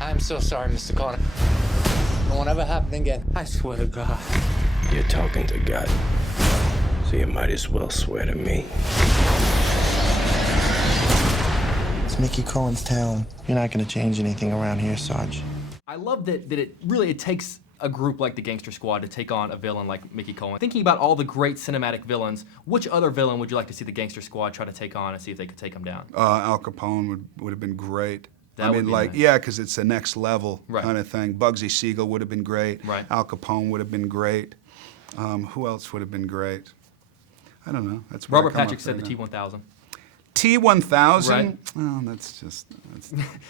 I'm so sorry, Mr. Connor. It won't ever happen again. I swear to God. You're talking to God, so you might as well swear to me. It's Mickey Cohen's town. You're not gonna change anything around here, Sarge. I love that it takes a group like the Gangster Squad to take on a villain like Mickey Cohen. Thinking about all the great cinematic villains, which other villain would you like to see the Gangster Squad try to take on and see if they could take him down? Al Capone would have been great. That would be nice. Yeah, because it's the next level Right. kind of thing. Bugsy Siegel would have been great. Right. Al Capone would have been great. Who else would have been great? I don't know. That's what Robert I come Patrick up said the with now. T-1000. T-1000? Right. Oh, that's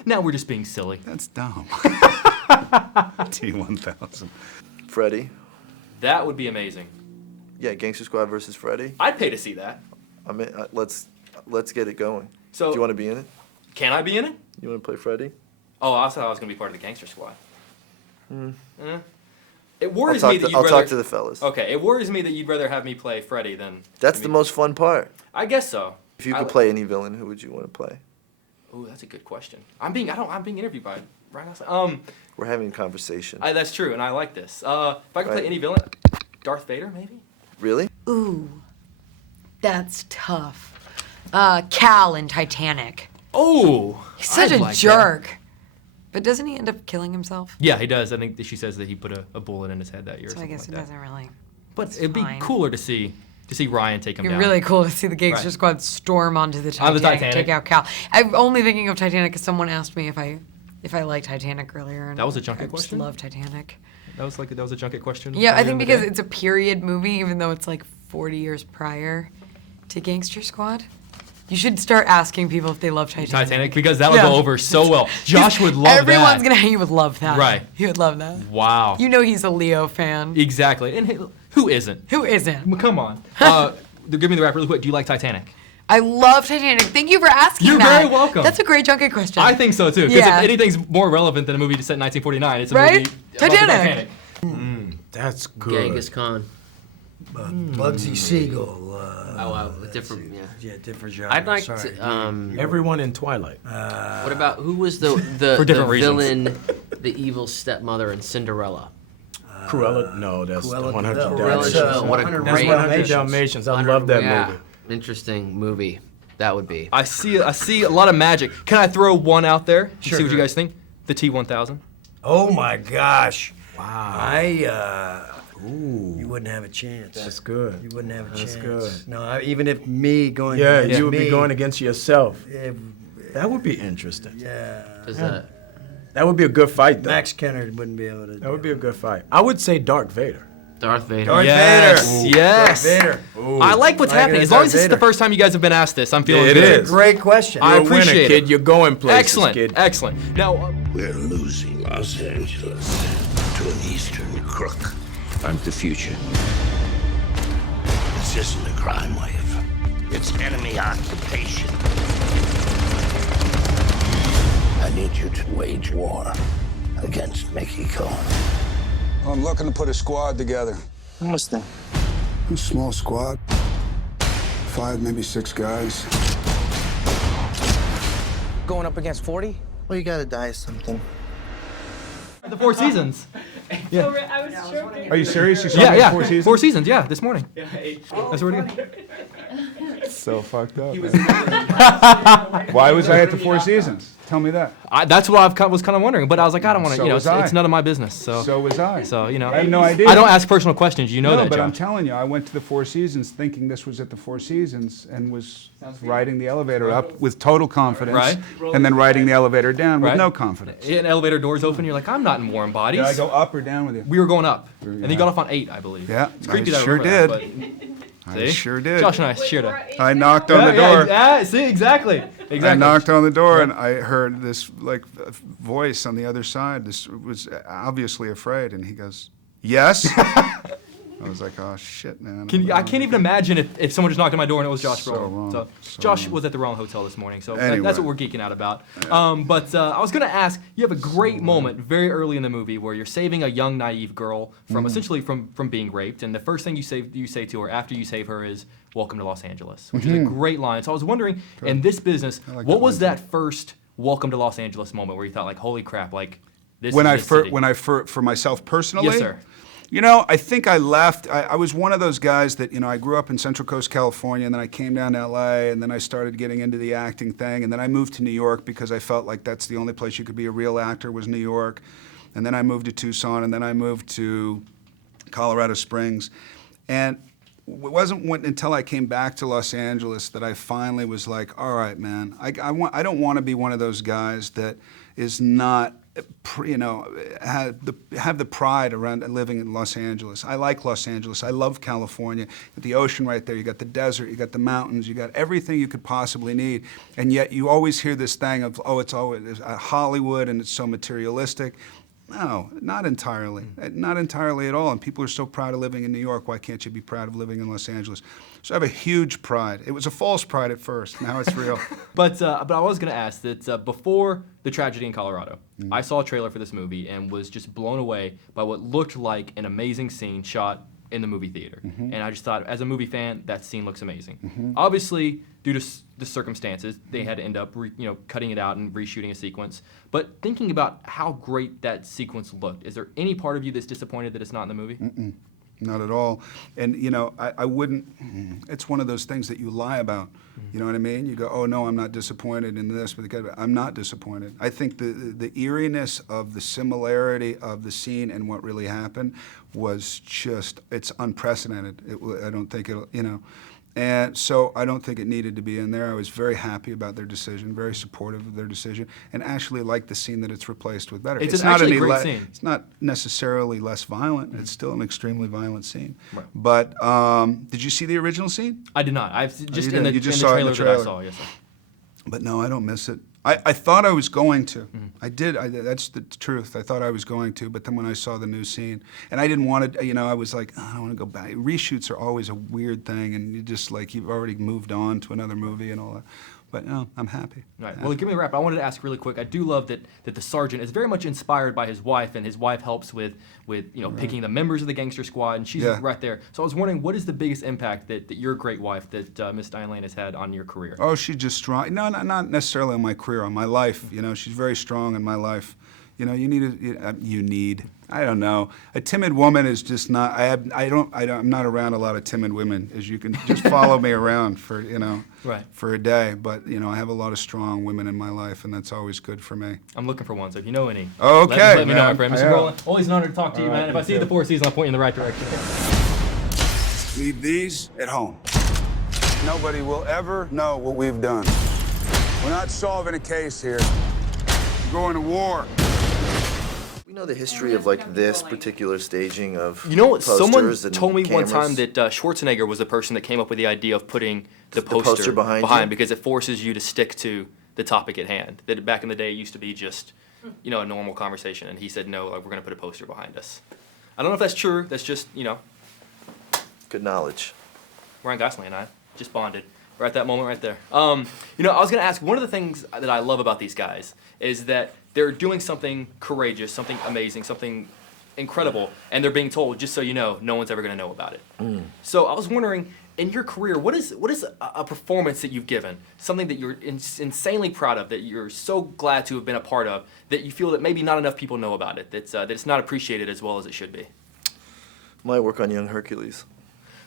Now we're just being silly. that's dumb. T-1000. Freddy. That would be amazing. Yeah, Gangster Squad versus Freddy. I'd pay to see that. I mean, let's get it going. So, do you want to be in it? Can I be in it? You want to play Freddy? Oh, I thought I was going to be part of the Gangster Squad. It worries me that you'd I'll rather... talk to the fellas. Okay, it worries me that you'd rather have me play Freddy than... That's the most fun part. I guess so. If you could play any villain, who would you want to play? Ooh, that's a good question. I'm being interviewed by Ryan Gosling. We're having a conversation. That's true, and I like this. If I could play Right. any villain, Darth Vader, maybe? Really? Ooh, that's tough. Cal in Titanic. Oh! He's such I'd a like jerk. that. But doesn't he end up killing himself? Yeah, he does. I think that she says that he put a bullet in his head that year. or So I something guess like it that. doesn't really. But it's it'd be fine. cooler to see Ryan take him It'd down. be really cool to see the Gangster Right. Squad storm onto the On the Titanic, Titanic. take out Cal. I'm only thinking of Titanic because someone asked me if I liked Titanic earlier. And That was a junket I just question? love Titanic. That was a junket question. Yeah, I earlier think in the because day? it's a period movie, even though it's like 40 years prior to Gangster Squad. You should start asking people if they love Titanic. Titanic, because that would Yeah. go over so well. Josh would love Everyone's that. he would love that. Right. He would love that. Wow. You know he's a Leo fan. Exactly. And who isn't? Who isn't? Come on. Give me the rap really quick. Do you like Titanic? I love Titanic. Thank you for asking You're that. very welcome. That's a great junket question. I think so too. Because Yeah. if anything's more relevant than a movie set in 1949, it's a Right? movie about the Titanic. That's good. Genghis Khan. Bugsy Siegel. Different. Yeah. Yeah, different genre. I'd like Sorry. to. Everyone in Twilight. What about who was the For different reasons. villain, the evil stepmother in Cinderella? Cruella? No, that's Cruella 100 de Vil. Dalmatians. That's, what a 100 great. That's 100 Dalmatians. I love that yeah, movie. Interesting movie. That would be. I see a lot of magic. Can I throw one out there and Sure. see what you guys think? The T-1000. Oh my gosh. Wow. You wouldn't have a chance. That's good. You wouldn't have a That's chance. good. No, even if me going Yeah, against you would me, be going against yourself. if- That would be interesting. yeah. Does That would be a good fight, though. Max Kennard wouldn't be able to. That would be a good fight. I would say Darth Vader. Darth Vader. Darth Yes, Vader. yes. Darth Vader. I like what's Like it happening. is As long Darth as this is the Vader. first time you guys have been asked this, I'm feeling Yeah, it good. is. Great question. I You're a winner, appreciate kid. it. You're going places, Excellent, kid. excellent. Now, We're losing Los Angeles to an Eastern crook. I'm the future. This isn't a crime wave. It's enemy occupation. I need you to wage war against Mickey Cohen. I'm looking to put a squad together. What's that? A small squad. 5, maybe 6 guys. Going up against 40? Well, you gotta die something. the Four Seasons. Yeah. I was joking. Are you serious? You saw Yeah, me yeah. Four Seasons? Four Seasons, yeah, this morning. That's where we're going. So fucked up. Why was I at the Four Seasons? Tell me that. That's what I was kind of wondering, but I was like, I don't want to, So you know, was I. it's none of my business. So was I. So, you know. I have no idea. I don't ask personal questions. You know no, that, but Josh. I'm telling you, I went to the Four Seasons thinking this was at the Four Seasons and was riding the elevator up with total confidence. Right. And then riding the elevator down with Right. no confidence. An elevator doors open, you're like, I'm not in warm bodies. Did I go up or down with you? We were going up. And Yeah. you got off on 8, I believe. Yeah, It's creepy I that I sure remember did. that, but- I See? sure did. Josh and I shared it. I knocked on the door. Yeah, see, exactly. I knocked on the door and I heard this like voice on the other side. This was obviously afraid, and he goes, "Yes." I was like, "Oh shit, man." I can't even imagine if someone just knocked on my door and it was Josh So Brolin. wrong. So So Josh wrong. was at the wrong hotel this morning, so Anyway. that's what we're geeking out about. But I was gonna ask, you have a great moment very early in the movie where you're saving a young naive girl from essentially from being raped, and the first thing you say to her after you save her is, "Welcome to Los Angeles," which is a great line. So I was wondering, in this business, like what that was line, that first welcome to Los Angeles moment where you thought like, holy crap, like this When is I the city? for myself personally. Yes, sir. You know, I think I left. I was one of those guys that, you know, I grew up in Central Coast, California, and then I came down to LA, and then I started getting into the acting thing, and then I moved to New York because I felt like that's the only place you could be a real actor was New York. And then I moved to Tucson, and then I moved to Colorado Springs. And it wasn't until I came back to Los Angeles that I finally was like, all right, man, I don't want to be one of those guys that is not, you know, have the pride around living in Los Angeles. I like Los Angeles. I love California. The ocean right there. You got the desert. You got the mountains. You got everything you could possibly need. And yet you always hear this thing of, oh, it's always Hollywood and it's so materialistic. No, not entirely. Not entirely at all. And people are so proud of living in New York. Why can't you be proud of living in Los Angeles? So I have a huge pride. It was a false pride at first. Now it's real. But I was going to ask that before the tragedy in Colorado, I saw a trailer for this movie and was just blown away by what looked like an amazing scene shot in the movie theater. And I just thought, as a movie fan, that scene looks amazing. Obviously, due to the circumstances, they had to end up cutting it out and reshooting a sequence. But thinking about how great that sequence looked, is there any part of you that's disappointed that it's not in the movie? Not at all. And, you know, I wouldn't, it's one of those things that you lie about. You know what I mean? You go, oh, no, I'm not disappointed in this, but I'm not disappointed. I think the eeriness of the similarity of the scene and what really happened was just, it's unprecedented. I don't think it'll, you know. And so I don't think it needed to be in there. I was very happy about their decision, very supportive of their decision, and actually like the scene that it's replaced with better. It's not actually a great scene. It's not necessarily less violent. It's still an extremely violent scene. Right. But did you see the original scene? I did not. I've just you in the, didn't. You just in the saw it in trailer the that I trailer. saw. Yes, sir. But no, I don't miss it. I thought I was going to. I did. That's the truth. I thought I was going to, but then when I saw the new scene, and I didn't want to, you know, I was like, oh, I don't want to go back. Reshoots are always a weird thing, and you just like, you've already moved on to another movie and all that. But no, I'm happy. All right. Well, give me a wrap. I wanted to ask really quick. I do love that the sergeant is very much inspired by his wife, and his wife helps with picking the members of the gangster squad, and she's right there. So I was wondering, what is the biggest impact that your great wife, that Miss Diane Lane, has had on your career? Oh, she's just strong. No, not necessarily on my career, on my life. You know, she's very strong in my life. You know, I don't know. A timid woman is just not. I'm not around a lot of timid women, as you can just follow me around for for a day. But you know, I have a lot of strong women in my life, and that's always good for me. I'm looking for one. So if you know any, okay, let me know, my friend. Mr. Brolin, always an honor to talk to you, man. If I see you at the Four Seasons, I'll point you in the right direction. Leave these at home. Nobody will ever know what we've done. We're not solving a case here. We're going to war. We know the history of like this particular staging of You know what? Someone posters and told me cameras. one time that Schwarzenegger was the person that came up with the idea of putting the poster behind you? because it forces you to stick to the topic at hand. That back in the day it used to be just, a normal conversation, and he said no, like, we're going to put a poster behind us. I don't know if that's true. That's just Good knowledge. Ryan Gosling and I just bonded. We're at that moment right there. I was going to ask, one of the things that I love about these guys is that they're doing something courageous, something amazing, something incredible, and they're being told, just so you know, no one's ever going to know about it. So I was wondering, in your career, what is a performance that you've given, something that you're insanely proud of, that you're so glad to have been a part of, that you feel that maybe not enough people know about it, that it's not appreciated as well as it should be? My work on Young Hercules.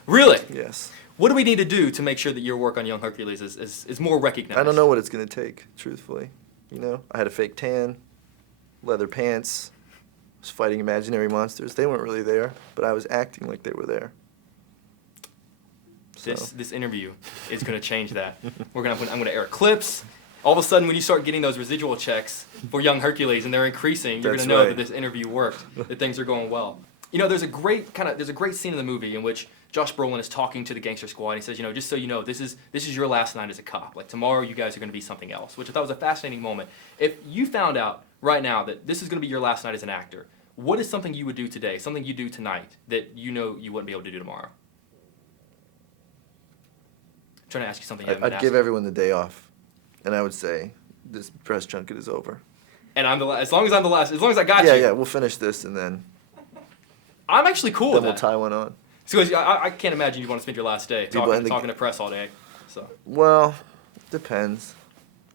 Really? Yes. What do we need to do to make sure that your work on Young Hercules is more recognized? I don't know what it's going to take, truthfully. I had a fake tan, leather pants, was fighting imaginary monsters. They weren't really there, but I was acting like they were there. So. This interview is going to change that. I'm going to air clips. All of a sudden, when you start getting those residual checks for Young Hercules and they're increasing, you're going to know that this interview worked, that things are going well. There's a great scene in the movie in which Josh Brolin is talking to the gangster squad, and he says, just so you know, this is your last night as a cop. Like, tomorrow you guys are going to be something else, which I thought was a fascinating moment. If you found out right now that this is going to be your last night as an actor, what is something you would do today, something you do tonight, that you wouldn't be able to do tomorrow? I'm trying to ask you something you haven't been I'd give asked. everyone the day off, and I would say, this press junket is over. And I'm the last. As long as I'm the last, as long as I got you. Yeah, we'll finish this, and then I'm actually cool with we'll that. tie one on. So I can't imagine you want to spend your last day talking to press all day. So. Well, depends.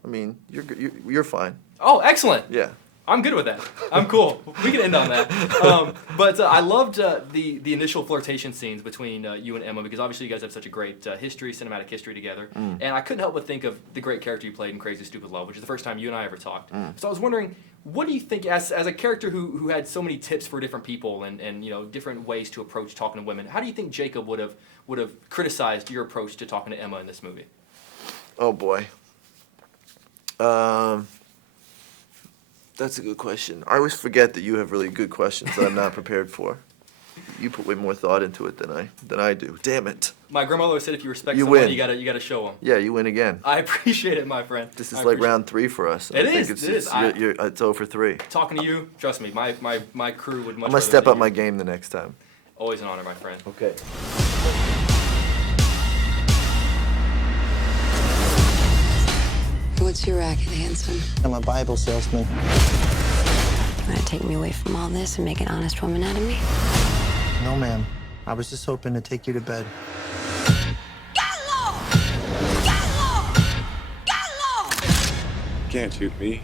I mean, you're fine. Oh, excellent. Yeah. I'm good with that. I'm cool. We can end on that. But I loved the initial flirtation scenes between you and Emma because obviously you guys have such a great cinematic history together. And I couldn't help but think of the great character you played in Crazy Stupid Love, which is the first time you and I ever talked. So I was wondering, what do you think, as a character who had so many tips for different people and you know different ways to approach talking to women, how do you think Jacob would have criticized your approach to talking to Emma in this movie? Oh boy. That's a good question. I always forget that you have really good questions that I'm not prepared for. You put way more thought into it than I do. Damn it. My grandmother always said, if you respect You someone, win. you gotta show them. Yeah, you win again. I appreciate it, my friend. This is I like appreciate round 3 for us. It I think is, It's, it is. it's 0 for 3. Talking to you, trust me, my crew would much I'm rather gonna step see up you. my game the next time. Always an honor, my friend. Okay. What's your racket, handsome? I'm a Bible salesman. You want to take me away from all this and make an honest woman out of me? No, ma'am. I was just hoping to take you to bed. Can't shoot me.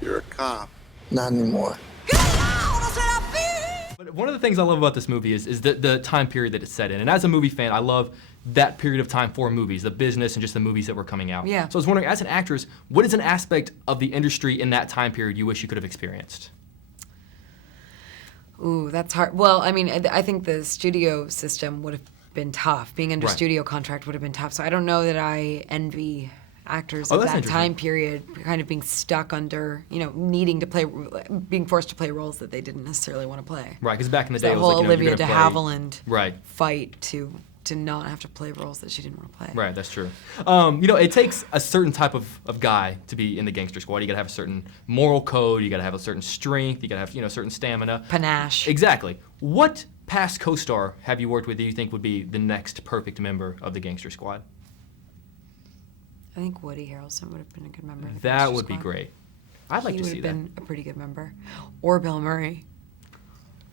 You're a cop. Not anymore. But one of the things I love about this movie is the time period that it's set in. And as a movie fan, I love that period of time for movies, the business and just the movies that were coming out. Yeah. So I was wondering, as an actress, what is an aspect of the industry in that time period you wish you could have experienced? Ooh, that's hard. Well, I mean, I think the studio system would have been tough. Being under Right. studio contract would have been tough. So I don't know that I envy actors Oh, of that's that interesting. time period kind of being stuck under, you know, needing to play, being forced to play roles that they didn't necessarily want to play. Right, because back in the So day, that it was whole like, you know, Olivia you're de gonna play- Havilland Right. fight to not have to play roles that she didn't want to play. Right, that's true. You know, it takes a certain type of guy to be in the gangster squad. You gotta have a certain moral code, you gotta have a certain strength, you gotta have, you know, certain stamina. Panache. Exactly. What past co-star have you worked with that you think would be the next perfect member of the gangster squad? I think Woody Harrelson would have been a good member. Of the That Gangster would be Squad. great. I'd like He to would see have that. been a pretty good member. Or Bill Murray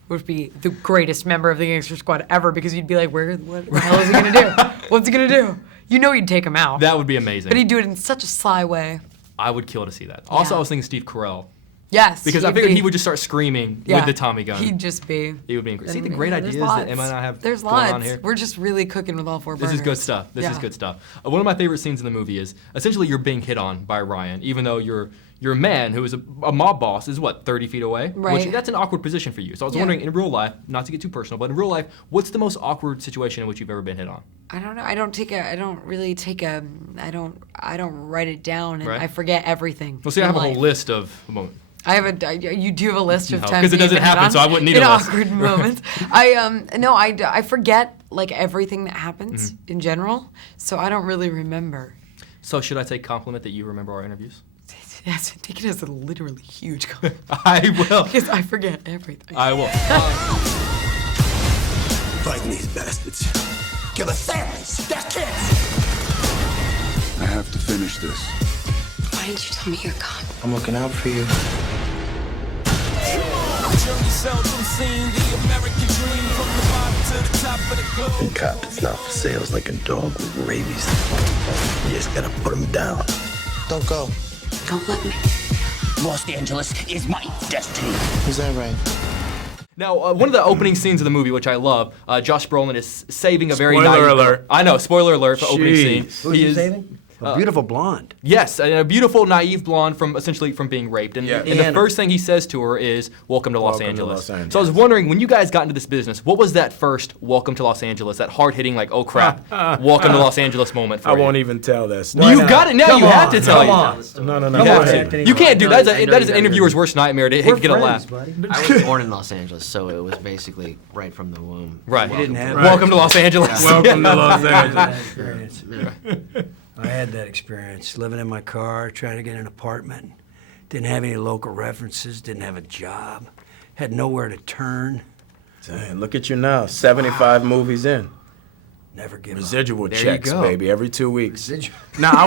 would be the greatest member of the Gangster Squad ever because you'd be like, what the hell is he gonna do? What's he gonna do? You know you'd take him out. That would be amazing. But he'd do it in such a sly way. I would kill to see that. Also, Yeah. I was thinking Steve Carell. Yes. Because I he'd figured be- he would just start screaming Yeah, with the Tommy gun. He'd just be. He would be incredible. See the and- great there's ideas lots. that Emma and I have There's going lots. on here. We're just really cooking with all 4 This burners. is good stuff. This is Yeah. good stuff. One of my favorite scenes in the movie is essentially you're being hit on by Ryan, even though you're a man who is a mob boss is what, 30 feet away? Right. Which, that's an awkward position for you. So I was Yeah. wondering, in real life, not to get too personal, but in real life, what's the most awkward situation in which you've ever been hit on? I don't know. I don't write it down and Right. I forget everything. Well, see, I in have a life. whole list of moments. You do have a list of No, times 'cause it that you've doesn't been hit happen, on so I wouldn't need in a list. awkward moments. I forget like everything that happens Mm-hmm. in general, so I don't really remember. So should I take compliment that you remember our interviews? Yes, take it as a literally huge compliment. I will. Because I forget everything. I will. Fighting these bastards. Kill the families. Their kids. I have to finish this. Why didn't you tell me you're gone? I'm looking out for you. A cop is not for sale. It's like a dog with rabies. You just gotta put him down. Don't go. Don't let me. Los Angeles is my destiny. Is that right? Now, one of the opening scenes of the movie, which I love, Josh Brolin is saving a very Spoiler naive girl. alert. I know, spoiler alert for opening scene. Jeez. Who's he saving? A beautiful blonde. Yes, a beautiful, naive blonde from being raped. And, Yeah. and the And- first thing he says to her is, welcome to Los Welcome to Angeles. Los Angeles. So I was wondering, when you guys got into this business, what was that first welcome to Los Angeles, that hard-hitting, like, oh crap, welcome to Los Angeles moment for I you? won't even tell this. You got it now, Come you have on, to tell come you. on. No, no, no. You go have ahead. to. You can't do that. I know That is you an gotta interviewer's do worst nightmare to We're get a laugh. friends, buddy. I was born in Los Angeles, so it was basically right from the womb. Right. You didn't have Welcome to Los Angeles. Welcome to Los Angeles. that experience. I had that experience, living in my car, trying to get an apartment. Didn't have any local references, didn't have a job, had nowhere to turn. Dang, look at you now, 75 movies in. Never give Residual There you checks, go. baby, every 2 weeks. Residual. Now, I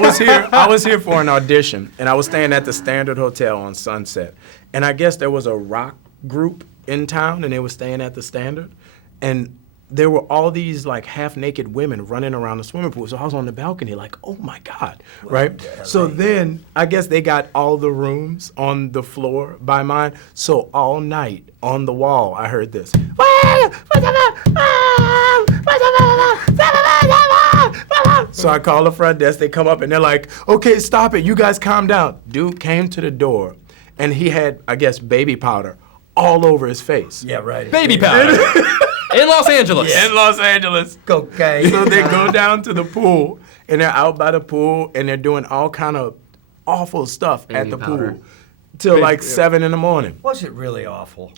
was here for an audition, and I was staying at the Standard Hotel on Sunset. And I guess there was a rock group in town, and they were staying at the Standard. And there were all these like half-naked women running around the swimming pool. So I was on the balcony like, oh my God, right? So then I guess they got all the rooms on the floor by mine. So all night on the wall, I heard this. So I call the front desk, they come up and they're like, okay, stop it, you guys calm down. Dude came to the door and he had, I guess, baby powder all over his face. Yeah, right. Baby powder. In Los Angeles. Yeah. In Los Angeles. Cocaine. So they go down to the pool and they're out by the pool and they're doing all kind of awful stuff at the pool till like 7 in the morning. Was it really awful?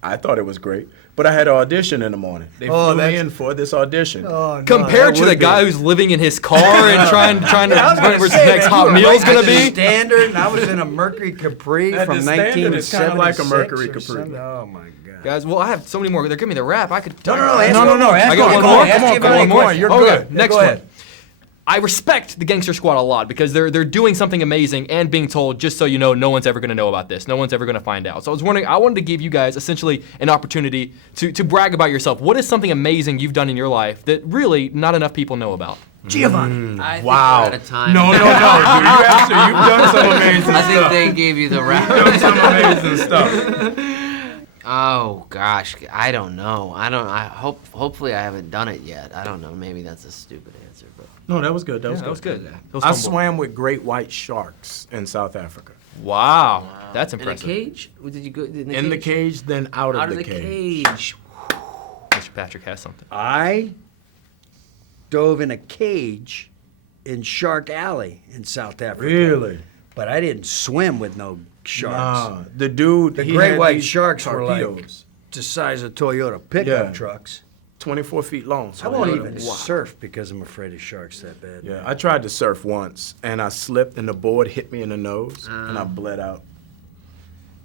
I thought it was great, but I had an audition in the morning. They flew me in for this audition. Oh, no, Compared to the guy who's living in his car and trying to where's his next hot meal's gonna be. Standard, and I was in a Mercury Capri At from the Standard, it's kind of like a 1976 Mercury or Capri. something. Oh my God. Guys, well, I have so many more. They're giving me the rap. I could. No. I got one more. Come on. You're good. Next go ahead. one. I respect the Gangster Squad a lot because they're doing something amazing and being told, just so you know, no one's ever going to know about this. No one's ever going to find out. So I was wondering, I wanted to give you guys essentially an opportunity to brag about yourself. What is something amazing you've done in your life that really not enough people know about? Giovanni. I think Wow. we're out of time. No, dude, you've done some amazing stuff. I think they gave you the rap. You've done some amazing stuff. Oh gosh, I don't know. Hopefully I haven't done it yet. I don't know. Maybe that's a stupid answer, but No, that was good. That was good. That was I humble. swam with great white sharks in South Africa. Wow. That's impressive. In a cage? Did you go In the cage, then out of the cage. Mr. Patrick has something. I dove in a cage in Shark Alley in South Africa. Really? But I didn't swim with no sharks. Nah, the dude, The he great had white these sharks were like torpedoes. the size of Toyota pickup Yeah. trucks. 24 feet long. I won't Toyota. even surf because I'm afraid of sharks that bad. Yeah, I tried to surf once, and I slipped, and the board hit me in the nose, and I bled out.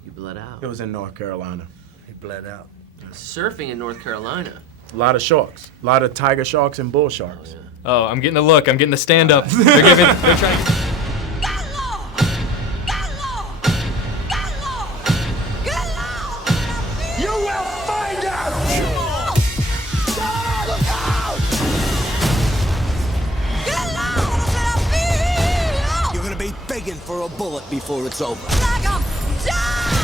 You bled out. It was in North Carolina. He bled out. Surfing in North Carolina. A lot of sharks. A lot of tiger sharks and bull sharks. Oh, I'm getting a look. I'm getting the stand up. They're trying. You will find out! You're gonna be begging for a bullet before it's over. Like I'm dying!